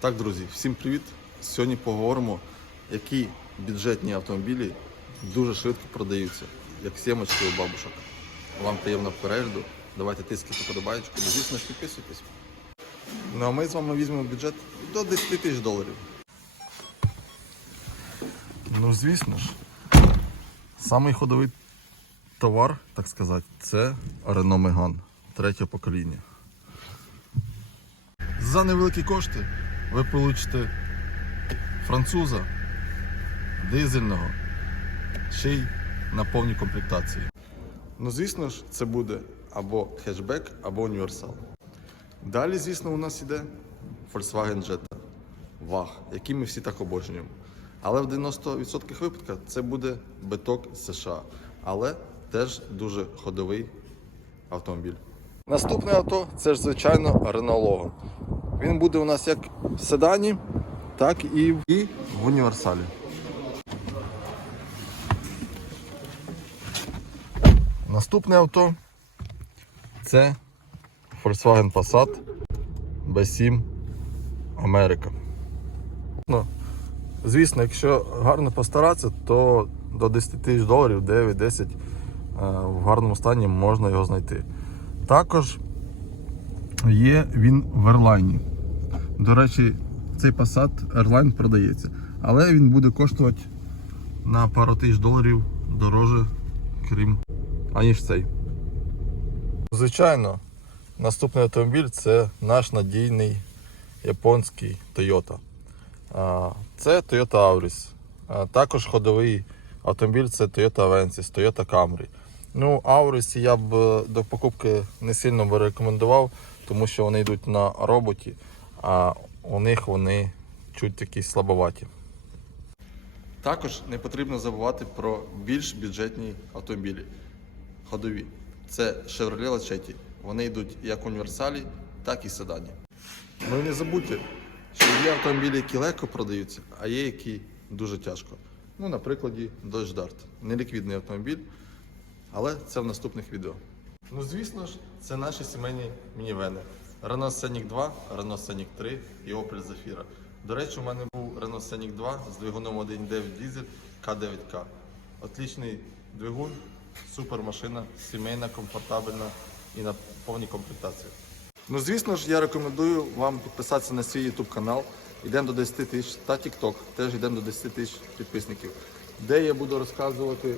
Так, друзі, всім привіт! Сьогодні поговоримо, які бюджетні автомобілі дуже швидко продаються, як сімочки у бабушок. Вам приємно перегляду. Давайте тискайте подобаєчку, ну, звісно ж підписуйтесь. Ну а ми з вами візьмемо бюджет до 10 тисяч доларів. Ну, звісно ж, самий ходовий товар, так сказати, це Renault Megane третє покоління. За невеликі кошти ви получите француза дизельного, ще й на повній комплектації. Ну, звісно ж, це буде або хетчбек, або універсал. Далі, звісно, у нас іде Volkswagen Jetta, ваг, який ми всі так обожнюємо. Але в 90% випадках це буде биток США, але теж дуже ходовий автомобіль. Наступне авто це ж звичайно Renault Logan. Він буде у нас як в седані, так і в, і в універсалі. Наступне авто це Volkswagen Passat B7 Америка. Ну, звісно, якщо гарно постаратися, то до 10 тисяч доларів 9-10 е, в гарному стані можна його знайти. Також є він в Airline. До речі, цей Passat Airline продається, але він буде коштувати на пару тисяч доларів дороже, крім аніж цей. Звичайно, наступний автомобіль це наш надійний японський Toyota. Це Toyota Auris. Також ходовий автомобіль це Toyota Avensis, Toyota Camry. Ну, Auris я б до покупки не сильно би рекомендував, тому що вони йдуть на роботі, а у них вони чуть такі слабоваті. Також не потрібно забувати про більш бюджетні автомобілі ходові. Це Chevrolet Lachetti. Вони йдуть як універсалі, так і седані. Ну і не забудьте, що є автомобілі, які легко продаються, а є які дуже тяжко. Ну, на прикладі Dodge Dart. Неліквідний автомобіль, але це в наступних відео. Ну, звісно ж, це наші сімейні мінівени. Renault Scenic 2, Renault Scenic 3 і Opel Zafira. До речі, у мене був Renault Scenic 2 з двигуном 1.9 дизель К9К. Отлічний двигун, супер машина, сімейна, комфортабельна і на повній комплектації. Ну, звісно ж, я рекомендую вам підписатися на свій YouTube канал. Йдемо до 10 тисяч та TikTok. Теж йдемо до 10 тисяч підписників, де я буду розказувати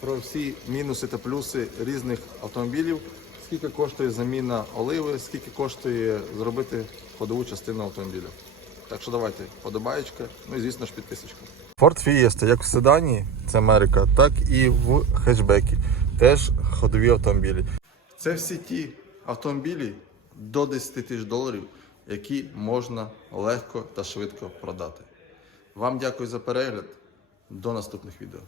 про всі мінуси та плюси різних автомобілів, скільки коштує заміна оливи, скільки коштує зробити ходову частину автомобіля. Так що давайте, подобаєчка, ну і звісно ж підписочка. Ford Fiesta, як в седані, це Америка, так і в хетчбекі. Теж ходові автомобілі. Це всі ті автомобілі до 10 тисяч доларів, які можна легко та швидко продати. Вам дякую за перегляд. До наступних відео.